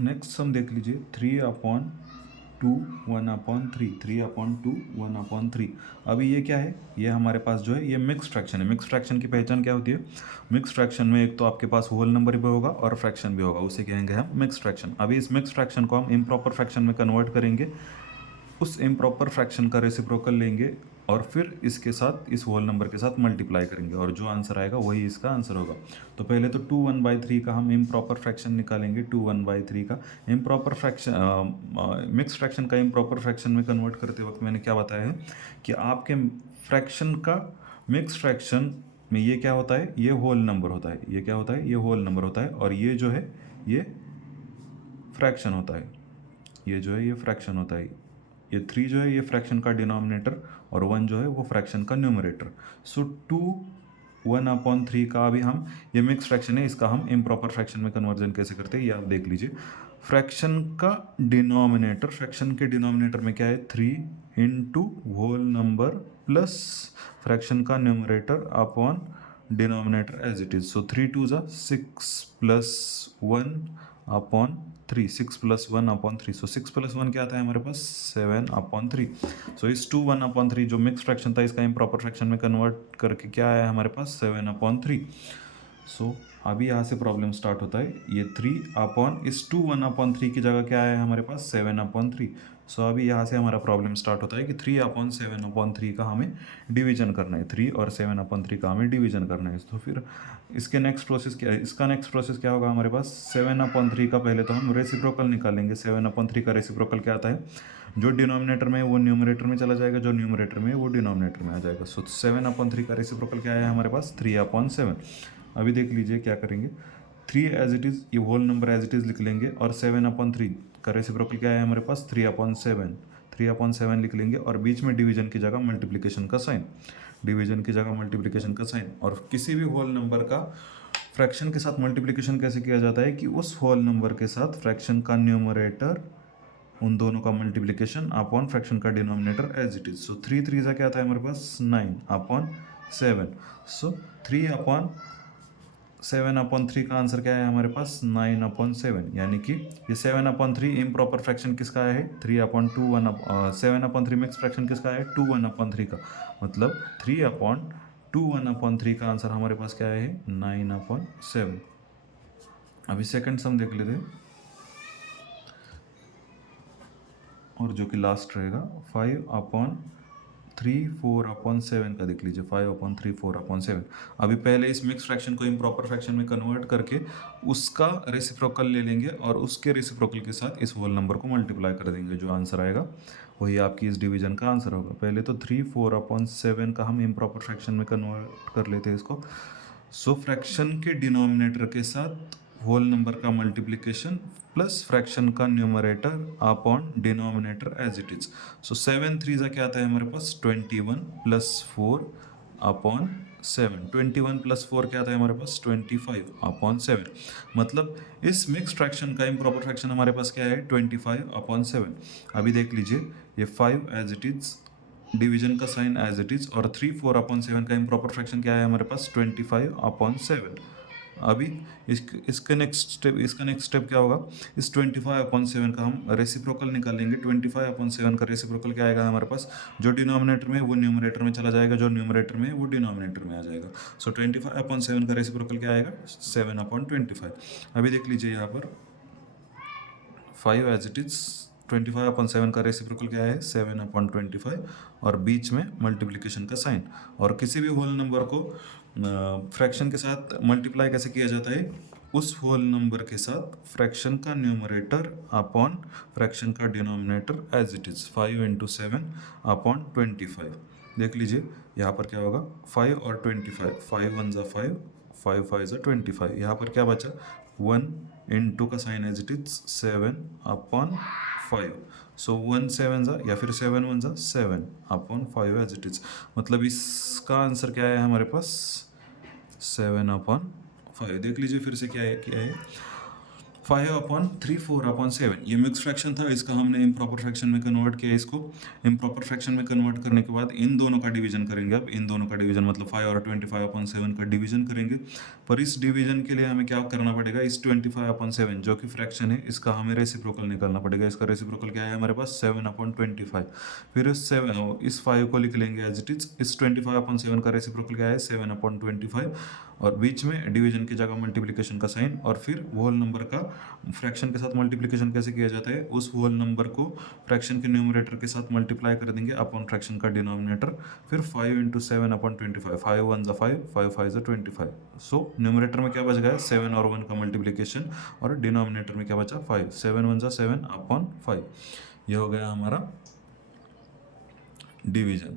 Next sum देख लीजिए, 3/2 1/3, 3/2 1/3। अभी ये क्या है, ये हमारे पास जो है ये मिक्स फ्रैक्शन है। मिक्स फ्रैक्शन की पहचान क्या होती है? मिक्स फ्रैक्शन में एक तो आपके पास होल नंबर भी होगा और फ्रैक्शन भी होगा, उसे कहेंगे हम मिक्स फ्रैक्शन। अभी इस मिक्स फ्रैक्शन को हम इम्प्रॉपर फ्रैक्शन में कन्वर्ट करेंगे, उस इम्प्रॉपर फ्रैक्शन का रेसिप्रोकल लेंगे और फिर इसके साथ, इस होल नंबर के साथ मल्टीप्लाई करेंगे और जो आंसर आएगा वही इसका आंसर होगा। तो पहले तो 2 1/3 का हम इम्प्रॉपर फ्रैक्शन निकालेंगे। 2 1/3 का इम्प्रॉपर फ्रैक्शन, मिक्स फ्रैक्शन का इम्प्रॉपर फ्रैक्शन में कन्वर्ट करते वक्त मैंने क्या बताया है कि आपके फ्रैक्शन का मिक्स फ्रैक्शन में ये क्या होता है, ये होल नंबर होता है। ये क्या होता है? ये होल नंबर होता है और ये जो है ये फ्रैक्शन होता है। ये जो है ये फ्रैक्शन होता है। ये 3 जो है ये फ्रैक्शन का डिनोमिनेटर और 1 जो है वो फ्रैक्शन का न्यूमरेटर। सो 2 1/3 का अभी हम, ये मिक्स फ्रैक्शन है, इसका हम इम्प्रॉपर फ्रैक्शन में कन्वर्जन कैसे करते हैं ये आप देख लीजिए। फ्रैक्शन का डिनोमिनेटर, फ्रैक्शन के डिनोमिनेटर में क्या है? 3 into whole number plus fraction का numerator upon denominator as it is. So 3 2 ज़ा 6 प्लस 1/3, 6 प्लस 1/3। सो 6 प्लस 1 क्या आता है हमारे पास? 7/3। सो इस 2 1/3 जो मिक्स फ्रैक्शन था इसका इम्प्रॉपर फ्रैक्शन में कन्वर्ट करके क्या आया हमारे पास? 7/3। सो अभी यहाँ से प्रॉब्लम स्टार्ट होता है। ये 3 अपॉन इस 2 1/3 की जगह क्या आया हमारे पास? 7/3। सो अभी यहाँ से हमारा प्रॉब्लम स्टार्ट होता है कि 3/7/3 का हमें डिवीजन करना है। 3 और 7/3 का हमें डिवीजन करना है। तो फिर इसके नेक्स्ट प्रोसेस क्या है? इसका नेक्स्ट प्रोसेस क्या होगा हमारे पास? 7/3 का पहले तो हम रेसिप्रोकल निकालेंगे। 7/3 का रेसिप्रोकल क्या आता है? जो डिनोमिनेटर में है वो न्यूमरेटर में चला जाएगा, जो न्यूमरेटर में है वो डिनोमिनेटर में आ जाएगा। सो 7/3 का रेसिप्रोकल क्या है हमारे पास? 3/7। अभी देख लीजिए क्या करेंगे। 3 एज इट इज़, ये whole number as it is लिख लेंगे और 7/3 का रेसिप्रोकल क्या है हमारे पास? 3/7। 3/7 लिख लेंगे और बीच में डिवीजन की जगह मल्टीप्लिकेशन का साइन, डिवीजन की जगह मल्टीप्लिकेशन का साइन। और किसी भी होल नंबर का फ्रैक्शन के साथ मल्टीप्लिकेशन कैसे किया जाता है कि उस होल नंबर के साथ फ्रैक्शन का न्यूमरेटर, उन दोनों का मल्टीप्लिकेशन अपॉन फ्रैक्शन का denominator as it is. So 3 3 ज़ा क्या आता है हमारे पास? 9/7। सो 3/7/3 का आंसर क्या है हमारे पास? 9/7। यानी कि ये 7/3 इम्प्रॉपर फ्रैक्शन किसका है? 3/2 7/3 मिक्स फ्रैक्शन किसका है? 2 1/3 का। मतलब 3/2 1/3 का आंसर हमारे पास क्या है? 9/7। अभी सेकंड सम देख लेते हैं और जो कि लास्ट रहेगा 5/3 4/7 का देख लीजिए। 5/3 4/7। अभी पहले इस मिक्स फ्रैक्शन को इम्प्रॉपर फ्रैक्शन में कन्वर्ट करके उसका रेसिप्रोकल ले लेंगे और उसके रेसिप्रोकल के साथ इस होल नंबर को मल्टीप्लाई कर देंगे। जो आंसर आएगा वही आपकी इस डिवीजन का आंसर होगा। पहले तो 3 4/7 का हम इम्प्रॉपर फ्रैक्शन में कन्वर्ट कर लेते हैं इसको। सो फ्रैक्शन के डिनोमिनेटर के साथ होल नंबर का मल्टीप्लिकेशन प्लस फ्रैक्शन का numerator upon denominator as it is. So 7 3 ज़ा क्या आता है हमारे पास? 21 प्लस 4/7। 21 प्लस 4 क्या आता है हमारे पास? 25/7। मतलब इस मिक्स फ्रैक्शन का इम्प्रॉपर फ्रैक्शन हमारे पास क्या है? 25/7। अभी देख लीजिए, ये 5 एज इट इज, डिवीजन का साइन एज इट इज, और 3 4/7 का इम्प्रॉपर फ्रैक्शन क्या है हमारे पास? 25/7। अभी इसका नेक्स्ट स्टेप क्या होगा? इस 25/7 का हम रेसिप्रोकल निकालेंगे। 25/7 का रेसिप्रोकल क्या आएगा हमारे पास? जो डिनोमिनेटर में है वो न्यूमरेटर में चला जाएगा, जो न्यूमरेटर में है वो डिनोमिनेटर में आ जाएगा। सो 25/7 का रेसिप्रोकल क्या आएगा? 7/25। अभी देख लीजिए यहाँ पर 5 एज इट इज, 25/7 का रेसिप्रोकल क्या है? 7/25 और बीच में मल्टीप्लिकेशन का साइन। और किसी भी होल नंबर को फ्रैक्शन के साथ मल्टीप्लाई कैसे किया जाता है? उस होल नंबर के साथ फ्रैक्शन का न्यूमरेटर अपॉन फ्रैक्शन का denominator as it is. 5 into 7/25। देख लीजिए यहाँ पर क्या होगा? 5 और 25, 5 1 ज़ा 5, 5 5 ज़ा 25। यहाँ पर क्या बचा? 1 इंटू का साइन एज इट इज 7/5। सो 1 7 ज़ा या फिर 7 1 ज़ा 7/5 एज इट इज। मतलब इसका आंसर क्या है हमारे पास? 7/5। देख लीजिए फिर से क्या है 5/3 4/7 ये मिक्स फ्रैक्शन था, इसका हमने इम्प्रॉपर फ्रैक्शन में कन्वर्ट किया। इसको इम्प्रॉपर फ्रैक्शन में कन्वर्ट करने के बाद इन दोनों का डिवीजन करेंगे। अब इन दोनों का डिवीजन मतलब 5 और 25/7 का डिवीजन करेंगे। पर इस डिवीजन के लिए हमें क्या करना पड़ेगा, इस 25/7 जो कि फ्रैक्शन है इसका हमें रेसिप्रोकल निकालना पड़ेगा। इसका रेसिप्रोकल क्या है हमारे पास 7/25। फिर इस 5 को लिख लेंगे एज इट इज। इस 25/7 का रेसिप्रोकल क्या है 7/25 और बीच में डिवीजन की जगह मल्टीप्लिकेशन का साइन और फिर होल नंबर का फ्रैक्शन के साथ मल्टीप्लिकेशन कैसे किया जाता है, उस होल नंबर को फ्रैक्शन के न्यूमरेटर के साथ मल्टीप्लाई कर देंगे अपॉन फ्रैक्शन का डिनोमिनेटर। फिर 5 × 7/25 5 1 ज़ा 5 5 5 ज़ा 25। सो न्यूमरेटर में क्या बच गया 7 और 1 का मल्टीप्लिकेशन और डिनोमिनेटर में क्या बचा 5 7 1 ज़ा 7/5। ये हो गया हमारा डिवीजन।